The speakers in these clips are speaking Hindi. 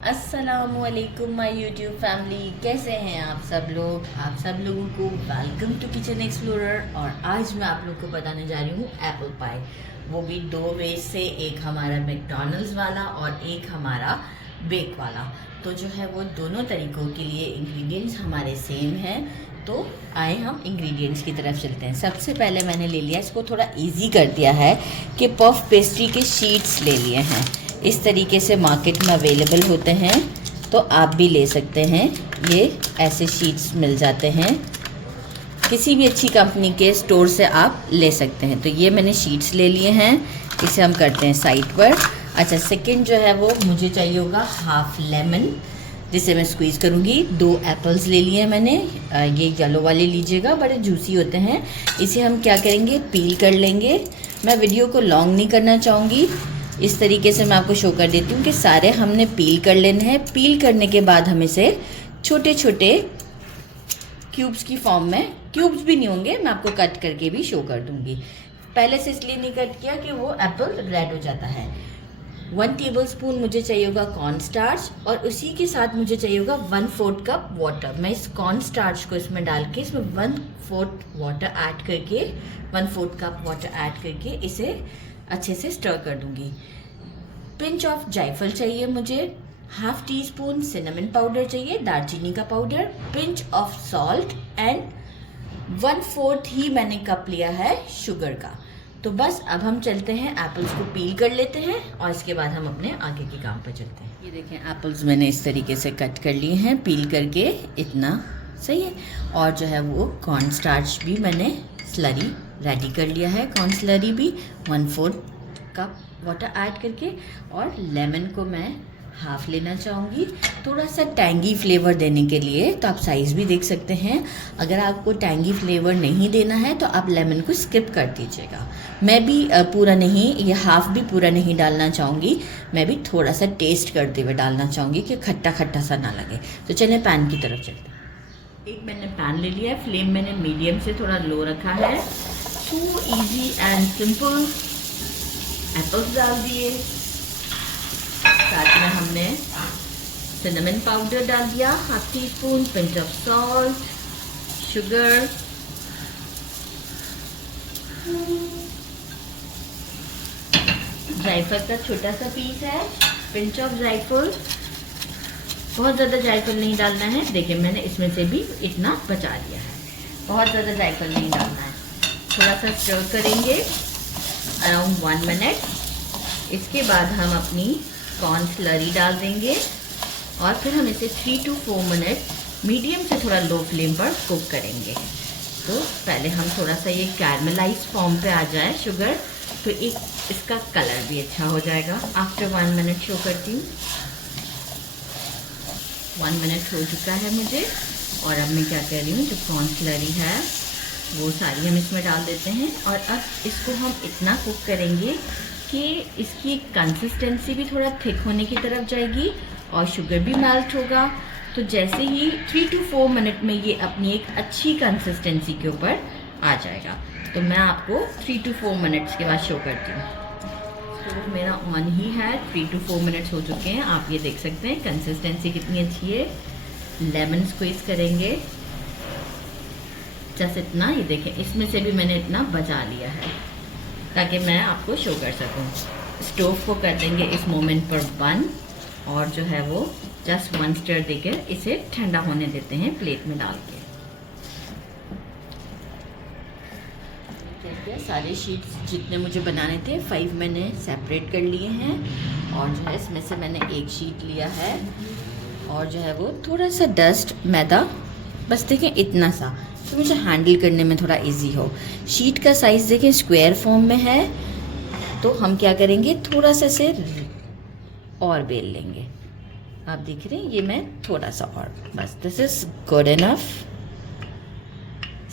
अस्सलामुअलैकुम माय यूट्यूब फैमिली, कैसे हैं आप सब लोग। आप सब लोगों को वेलकम टू किचन एक्सप्लोरर। और आज मैं आप लोग को बताने जा रही हूँ एप्पल पाई, वो भी दो वेज से, एक हमारा मैकडॉनल्ड्स वाला और एक हमारा बेक वाला। तो जो है वो दोनों तरीक़ों के लिए इंग्रेडिएंट्स हमारे सेम हैं। तो आए हम इंग्रेडिएंट्स की तरफ चलते हैं। सबसे पहले मैंने ले लिया, इसको थोड़ा इजी कर दिया है कि पफ पेस्ट्री के शीट्स ले लिए हैं। इस तरीके से मार्केट में अवेलेबल होते हैं, तो आप भी ले सकते हैं। ये ऐसे शीट्स मिल जाते हैं, किसी भी अच्छी कंपनी के स्टोर से आप ले सकते हैं। तो ये मैंने शीट्स ले लिए हैं, इसे हम करते हैं साइड पर। अच्छा, सेकंड जो है वो मुझे चाहिए होगा हाफ लेमन, जिसे मैं स्क्वीज़ करूँगी। 2 एप्पल्स ले लिए हैं मैंने, ये येलो वाले लीजिएगा, बड़े जूसी होते हैं। इसे हम क्या करेंगे, पील कर लेंगे। मैं वीडियो को लॉन्ग नहीं करना चाहूँगी, इस तरीके से मैं आपको शो कर देती हूँ कि सारे हमने पील कर लेने हैं। पील करने के बाद हम इसे छोटे छोटे क्यूब्स की फॉर्म में, क्यूब्स भी नहीं होंगे, मैं आपको कट करके भी शो कर दूँगी। पहले से इसलिए नहीं कट किया कि वो एप्पल रेड हो जाता है। 1 टेबलस्पून मुझे चाहिए होगा कॉर्न स्टार्च, और उसी के साथ मुझे चाहिए होगा 1/4 कप वाटर। मैं इस कॉर्न स्टार्च को इसमें डाल के, इसमें 1/4 वाटर ऐड करके, 1/4 कप वाटर ऐड करके इसे अच्छे से स्टर कर दूंगी। पिंच ऑफ जायफल चाहिए मुझे, half tea spoon cinnamon powder चाहिए, दालचीनी का powder, pinch of salt and 1/4 ही मैंने कप लिया है शुगर का। तो बस अब हम चलते हैं, एप्पल्स को पील कर लेते हैं और इसके बाद हम अपने आगे के काम पर चलते हैं। ये देखें, एप्पल्स मैंने इस तरीके से कट कर लिए हैं, पील करके, इतना सही है। और जो है वो कॉर्न स्टार्च भी मैंने स्लरी रेडी कर लिया है, कॉर्न स्लरी भी 1/4 कप वाटर ऐड करके। और लेमन को मैं हाफ लेना चाहूँगी, थोड़ा सा टैंगी फ्लेवर देने के लिए। तो आप साइज़ भी देख सकते हैं, अगर आपको टैंगी फ्लेवर नहीं देना है तो आप लेमन को स्किप कर दीजिएगा। मैं भी पूरा नहीं, ये हाफ भी पूरा नहीं डालना चाहूँगी, मैं भी थोड़ा सा टेस्ट करते हुए डालना चाहूँगी कि खट्टा खट्टा सा ना लगे। तो चलिए पैन की तरफ चलते हैं। एक मैंने पैन ले लिया है, फ्लेम मैंने मीडियम से थोड़ा लो रखा है। Too easy and simple apples डाल दिए, साथ में हमने सिनेमन पाउडर डाल दिया, half teaspoon, pinch of salt, sugar, जायफल का छोटा सा पीस है, पिंच ऑफ जायफल, बहुत ज़्यादा जायफल नहीं डालना है। देखिए मैंने इसमें से भी इतना बचा लिया है, बहुत ज़्यादा जायफल नहीं डालना है। थोड़ा सा स्टर करेंगे अराउंड 1 मिनट। इसके बाद हम अपनी कॉर्न स्लरी डाल देंगे और फिर हम इसे 3 to 4 मिनट मीडियम से थोड़ा लो फ्लेम पर कुक करेंगे। तो पहले हम थोड़ा सा ये कैरमलाइज फॉर्म पे आ जाए शुगर, तो एक इसका कलर भी अच्छा हो जाएगा। आफ्टर 1 मिनट शो करती हूँ, 1 मिनट हो चुका है मुझे। और अब मैं क्या कह रही हूँ, जो कॉर्न स्लरी है वो सारी हम इसमें डाल देते हैं। और अब इसको हम इतना कुक करेंगे कि इसकी कंसिस्टेंसी भी थोड़ा थिक होने की तरफ जाएगी और शुगर भी मेल्ट होगा। तो जैसे ही 3 to 4 मिनट में ये अपनी एक अच्छी कंसिस्टेंसी के ऊपर आ जाएगा, तो मैं आपको 3 to 4 मिनट्स के बाद शो करती हूँ। तो मेरा ऑन ही है, 3 to 4 मिनट्स हो चुके हैं, आप ये देख सकते हैं कंसिस्टेंसी कितनी अच्छी है। लेमन स्क्वीज़ करेंगे जैसे इतना, ये देखें इसमें से भी मैंने इतना बचा लिया है ताकि मैं आपको शो कर सकूं। स्टोव को कर देंगे इस मोमेंट पर बंद, और जो है वो जस्ट 1 स्टर देकर इसे ठंडा होने देते हैं प्लेट में डाल के। सारे शीट्स जितने मुझे बनाने थे 5 मैंने सेपरेट कर लिए हैं, और जो है इसमें से मैंने एक शीट लिया है, और जो है वो थोड़ा सा डस्ट मैदा, बस देखें इतना सा, तो मुझे हैंडल करने में थोड़ा इजी हो। शीट का साइज़ देखें स्क्वायर फॉर्म में है, तो हम क्या करेंगे, थोड़ा सा से और बेल लेंगे। आप देख रहे हैं, ये मैं थोड़ा सा और, बस this is good enough.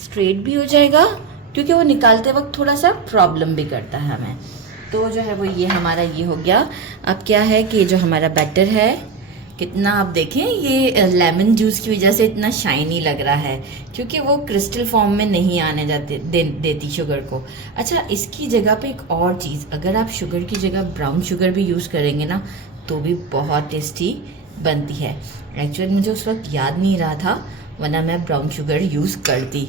Straight भी हो जाएगा, क्योंकि वो निकालते वक्त थोड़ा सा प्रॉब्लम भी करता है हमें। तो जो है वो ये हमारा ये हो गया। अब क्या है कि जो हमारा बैटर है, कितना आप देखें, ये लेमन जूस की वजह से इतना शाइनी लग रहा है, क्योंकि वो क्रिस्टल फॉर्म में नहीं आने देती शुगर को। अच्छा, इसकी जगह पे एक और चीज़, अगर आप शुगर की जगह ब्राउन शुगर भी यूज़ करेंगे ना, तो भी बहुत टेस्टी बनती है। एक्चुअली मुझे उस वक्त याद नहीं रहा था, वरना मैं ब्राउन शुगर यूज़ करती।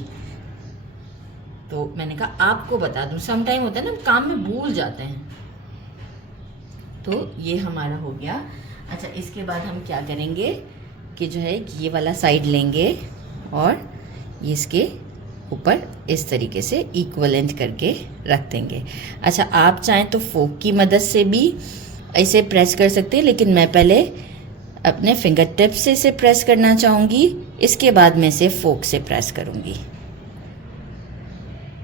तो मैंने कहा आपको बता दूं, सम टाइम होता है ना काम में भूल जाते हैं। तो ये हमारा हो गया। अच्छा, इसके बाद हम क्या करेंगे कि जो है ये वाला साइड लेंगे और ये इसके ऊपर इस तरीके से इक्वलेंट करके रख देंगे। अच्छा, आप चाहें तो फोक की मदद से भी इसे प्रेस कर सकते हैं, लेकिन मैं पहले अपने फिंगर टिप से इसे प्रेस करना चाहूँगी, इसके बाद मैं इसे फोक से प्रेस करूँगी,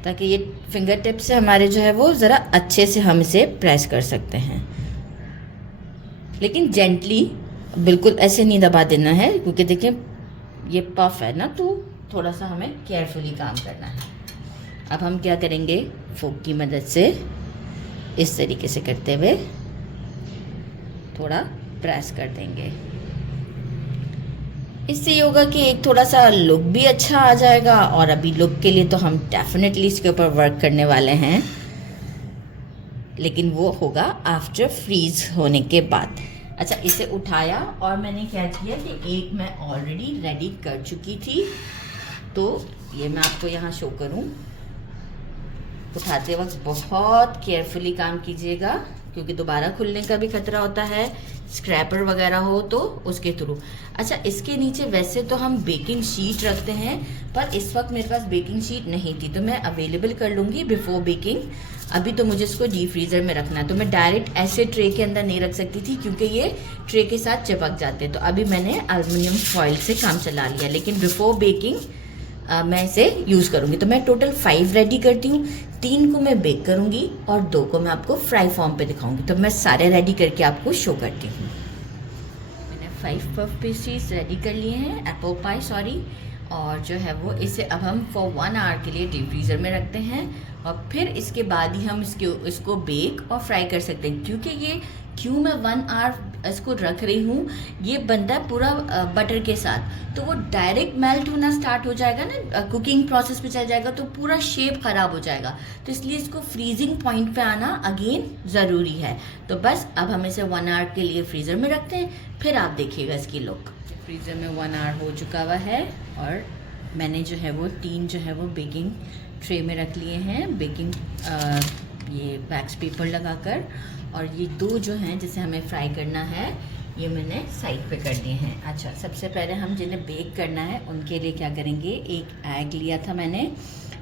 ताकि ये फिंगर टिप से हमारे जो है वो ज़रा अच्छे से हम इसे प्रेस कर सकते हैं। लेकिन जेंटली, बिल्कुल ऐसे नहीं दबा देना है, क्योंकि देखिए ये पफ है ना, तो थोड़ा सा हमें केयरफुली काम करना है। अब हम क्या करेंगे, फोक की मदद से इस तरीके से करते हुए थोड़ा प्रेस कर देंगे। इससे ये होगा कि एक थोड़ा सा लुक भी अच्छा आ जाएगा, और अभी लुक के लिए तो हम डेफिनेटली इसके ऊपर वर्क करने वाले हैं, लेकिन वो होगा आफ्टर फ्रीज होने के बाद। अच्छा, इसे उठाया और मैंने क्या किया कि एक मैं ऑलरेडी रेडी कर चुकी थी, तो ये मैं आपको यहाँ शो करूँ। उठाते वक्त बहुत केयरफुली काम कीजिएगा, क्योंकि दोबारा खुलने का भी खतरा होता है, स्क्रैपर वगैरह हो तो उसके थ्रू। अच्छा, इसके नीचे वैसे तो हम बेकिंग शीट रखते हैं, पर इस वक्त मेरे पास बेकिंग शीट नहीं थी, तो मैं अवेलेबल कर लूँगी बिफोर बेकिंग। अभी तो मुझे इसको डीप फ्रीज़र में रखना है, तो मैं डायरेक्ट ऐसे ट्रे के अंदर नहीं रख सकती थी, क्योंकि ये ट्रे के साथ चिपक जाते। तो अभी मैंने एल्युमिनियम फॉइल से काम चला लिया, लेकिन बिफोर बेकिंग मैं इसे यूज़ करूँगी। तो मैं टोटल 5 रेडी करती हूँ, 3 को मैं बेक करूँगी और 2 को मैं आपको फ्राई फॉर्म पे दिखाऊंगी। तो मैं सारे रेडी करके आपको शो करती हूँ। मैंने 5 पफ पेस्ट्रीज रेडी कर लिए हैं, एप्पल पाई सॉरी, और जो है वो इसे अब हम फॉर 1 आवर के लिए डीप फ्रीज़र में रखते हैं, और फिर इसके बाद ही हम इसको बेक और फ्राई कर सकते हैं। क्योंकि ये क्यों मैं 1 आवर इसको रख रही हूँ, ये बनता है पूरा बटर के साथ, तो वो डायरेक्ट मेल्ट होना स्टार्ट हो जाएगा ना, कुकिंग प्रोसेस पे चल जाएगा, तो पूरा शेप ख़राब हो जाएगा। तो इसलिए इसको फ्रीजिंग पॉइंट पे आना अगेन ज़रूरी है। तो बस अब हम इसे 1 आवर के लिए फ्रीज़र में रखते हैं, फिर आप देखिएगा इसकी लुक। फ्रीज़र में 1 आवर हो चुका हुआ है, और मैंने जो है वो 3 जो है वो बेकिंग ट्रे में रख लिए हैं, बेकिंग ये वैक्स पेपर लगाकर, और ये 2 जो हैं जिसे हमें फ्राई करना है, ये मैंने साइड पे कर दिए हैं। अच्छा, सबसे पहले हम जिन्हें बेक करना है उनके लिए क्या करेंगे, एक एग लिया था मैंने,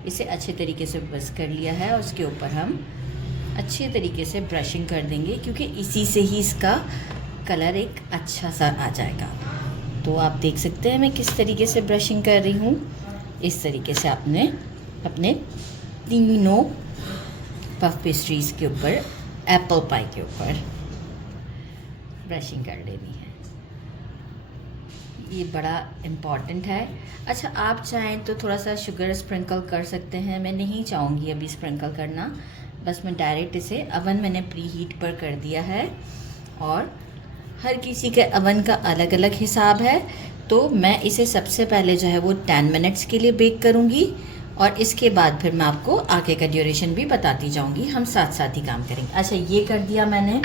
इसे अच्छे तरीके से बस कर लिया है, और उसके ऊपर हम अच्छे तरीके से ब्रशिंग कर देंगे, क्योंकि इसी से ही इसका कलर एक अच्छा सा आ जाएगा। तो आप देख सकते हैं मैं किस तरीके से ब्रशिंग कर रही हूँ। इस तरीके से आपने अपने तीनों पफ पेस्ट्रीज़ के ऊपर, एप्पल पाई के ऊपर ब्रशिंग कर लेनी है। ये बड़ा इम्पॉर्टेंट है। अच्छा, आप चाहें तो थोड़ा सा शुगर स्प्रिंकल कर सकते हैं, मैं नहीं चाहूँगी अभी स्प्रिंकल करना, बस मैं डायरेक्ट इसे अवन मैंने प्री हीट पर कर दिया है, और हर किसी के अवन का अलग अलग हिसाब है। तो मैं इसे सबसे पहले जो है वो 10 मिनट्स के लिए बेक करूँगी, और इसके बाद फिर मैं आपको आगे का ड्यूरेशन भी बताती जाऊंगी, हम साथ साथ ही काम करेंगे। अच्छा, ये कर दिया मैंने।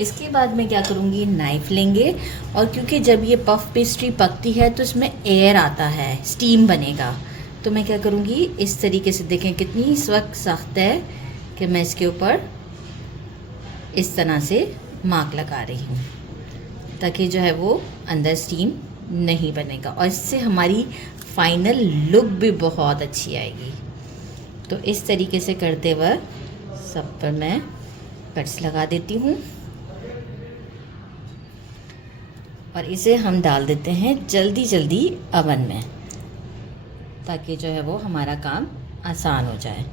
इसके बाद मैं क्या करूँगी, नाइफ़ लेंगे, और क्योंकि जब ये पफ पेस्ट्री पकती है तो इसमें एयर आता है, स्टीम बनेगा, तो मैं क्या करूँगी, इस तरीके से, देखें कितनी इस वक्त सख्त है, कि मैं इसके ऊपर इस तरह से मार्क लगा रही हूँ, ताकि जो है वो अंदर स्टीम नहीं बनेगा, और इससे हमारी फाइनल लुक भी बहुत अच्छी आएगी। तो इस तरीके से करते वक्त सब पर मैं कट्स लगा देती हूँ, और इसे हम डाल देते हैं जल्दी जल्दी अवन में, ताकि जो है वो हमारा काम आसान हो जाए।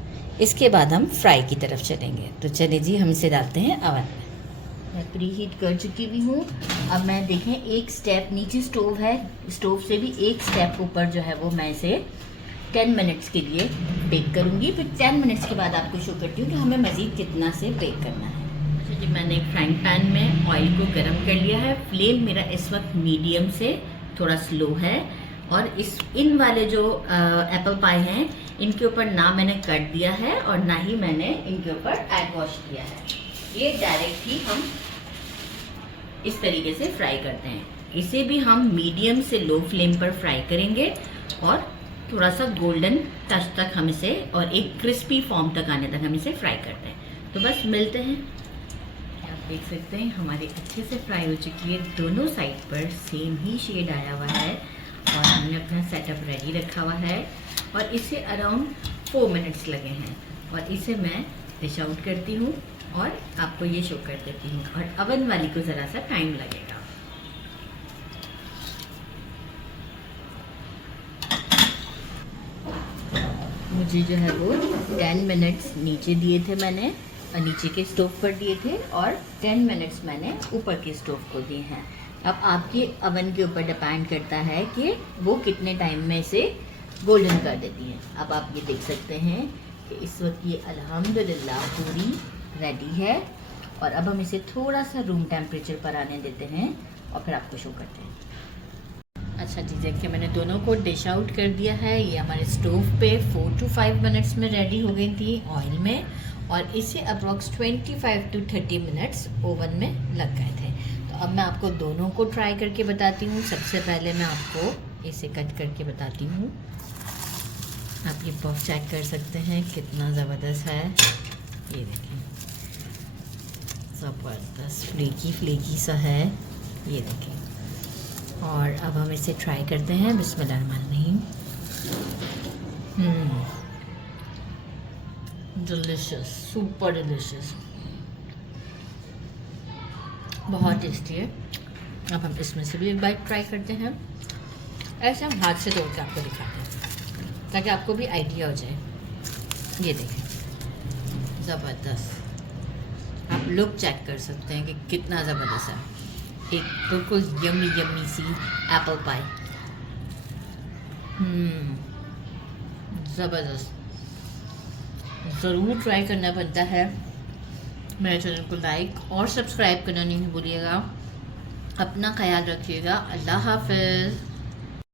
इसके बाद हम फ्राई की तरफ चलेंगे। तो चलिए जी, हम इसे डालते हैं अवन में। मैं प्री हीट कर चुकी भी हूँ। अब मैं देखें, एक स्टेप नीचे स्टोव है, स्टोव से भी एक स्टेप ऊपर जो है वो मैं इसे 10 मिनट्स के लिए बेक करूँगी। फिर 10 मिनट्स के बाद आपको शो करती हूँ कि हमें मज़ीद कितना से बेक करना है। अच्छा जी, मैंने एक फ्राइंग पैन में ऑयल को गर्म कर लिया है। फ्लेम मेरा इस वक्त मीडियम से थोड़ा स्लो है, और इन वाले जो एप्पल पाई हैं, इनके ऊपर ना मैंने कट दिया है और ना ही मैंने इनके ऊपर एग वॉश किया है। ये डायरेक्ट ही हम इस तरीके से फ्राई करते हैं। इसे भी हम मीडियम से लो फ्लेम पर फ्राई करेंगे और थोड़ा सा गोल्डन टच तक हम इसे और एक क्रिस्पी फॉर्म तक आने तक हम इसे फ्राई करते हैं। तो बस मिलते हैं। आप देख सकते हैं हमारे अच्छे से फ्राई हो चुकी है, दोनों साइड पर सेम ही शेड आया हुआ है और हमने अपना सेटअप रेडी रखा हुआ है और इसे अराउंड 4 मिनट्स लगे हैं और इसे मैं डिश आउट करती हूँ और आपको ये शो कर देती हूँ और अवन वाली को ज़रा सा टाइम लगेगा। मुझे जो है वो 10 मिनट्स नीचे दिए थे मैंने, नीचे के स्टोव पर दिए थे और 10 मिनट्स मैंने ऊपर के स्टोव को दिए हैं। अब आपके अवन के ऊपर डिपेंड करता है कि वो कितने टाइम में इसे गोल्डन कर देती है। अब आप ये देख सकते हैं कि इस वक्त ये अल्हम्दुलिल्लाह पूरी रेडी है और अब हम इसे थोड़ा सा रूम टेम्परेचर पर आने देते हैं और फिर आपको शो करते हैं। अच्छा जी, देखिए मैंने दोनों को डिश आउट कर दिया है। ये हमारे स्टोव पे 4 to 5 मिनट्स में रेडी हो गई थी ऑयल में और इसे अप्रॉक्स 25 to 30 मिनट्स ओवन में लग गए थे। तो अब मैं आपको दोनों को ट्राई करके बताती हूँ। सबसे पहले मैं आपको इसे कट करके बताती हूँ। आप ये पफ चेक कर सकते हैं कितना ज़बरदस्त है। ये देखें, ज़बरदस्त फ्लेकी फ्लेकी सा है, ये देखें। और अब हम इसे ट्राई करते हैं। बिस्मिल्लाहिर्रहमानिर्रहीम। डिलीशियस, सुपर डिलीशियस, बहुत टेस्टी है। अब हम इसमें से भी एक बाइट ट्राई करते हैं। ऐसे हम हाथ से तोड़ के आपको दिखाते हैं ताकि आपको भी आइडिया हो जाए। ये देखें, ज़बरदस्त। आप लुक चेक कर सकते हैं कि कितना ज़बरदस्त है। एक बिल्कुल यम्मी यम्मी सी एप्पल पाई, ज़बरदस्त। ज़रूर ट्राई करना बनता है। मेरे चैनल को लाइक और सब्सक्राइब करना नहीं भूलिएगा। अपना ख्याल रखिएगा। अल्लाह हाफ़िज़।